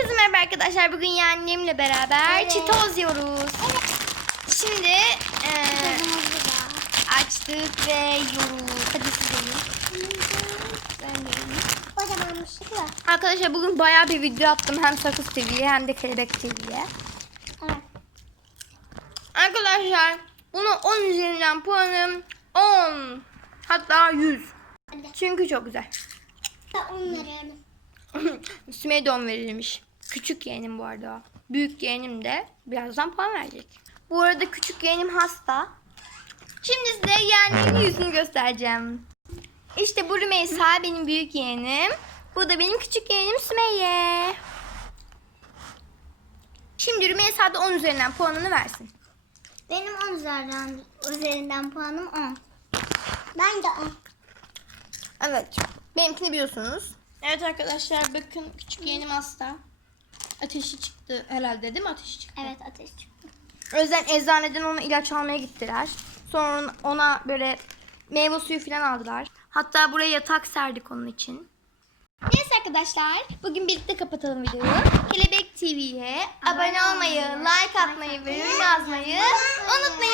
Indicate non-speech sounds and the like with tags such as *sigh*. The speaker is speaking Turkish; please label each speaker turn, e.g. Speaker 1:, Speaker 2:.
Speaker 1: Herkese merhaba arkadaşlar. Bugün yeğenlerimle beraber
Speaker 2: Evet.
Speaker 1: çitoz yiyoruz. Şimdi eee,
Speaker 2: Tadımızı da.
Speaker 1: açtık ve yiyoruz. Hadi siz yiyin. Ben yiyeyim. Arkadaşlar bugün bayağı bir video attım. Hem Sakız TV'ye hem de Kelebek TV'ye.
Speaker 2: Evet.
Speaker 1: Arkadaşlar bunu 10 üzerinden puanım 10. Hatta 100.
Speaker 2: Hadi.
Speaker 1: Çünkü çok güzel.
Speaker 2: Onları *laughs*
Speaker 1: Sümeyye de 10 verilmiş. Küçük yeğenim bu arada. Büyük yeğenim de birazdan puan verecek. Bu arada küçük yeğenim hasta. Şimdi size yeğenimin yüzünü göstereceğim. İşte bu Rümeysa benim büyük yeğenim. Bu da benim küçük yeğenim Sümeyye. Şimdi Rümeysa da 10 üzerinden puanını versin.
Speaker 2: Benim 10 üzerinden, üzerinden puanım 10. Ben de 10.
Speaker 1: Evet. Benimkini biliyorsunuz. Evet arkadaşlar bakın küçük yeğenim hasta. Ateşi çıktı herhalde değil mi? Ateşi çıktı.
Speaker 2: Evet ateş çıktı.
Speaker 1: O yüzden eczaneden ona ilaç almaya gittiler. Sonra ona böyle meyve suyu falan aldılar. Hatta buraya yatak serdik onun için. Neyse arkadaşlar bugün birlikte kapatalım videoyu. Kelebek TV'ye abone olmayı, like atmayı ve yorum yazmayı unutmayın.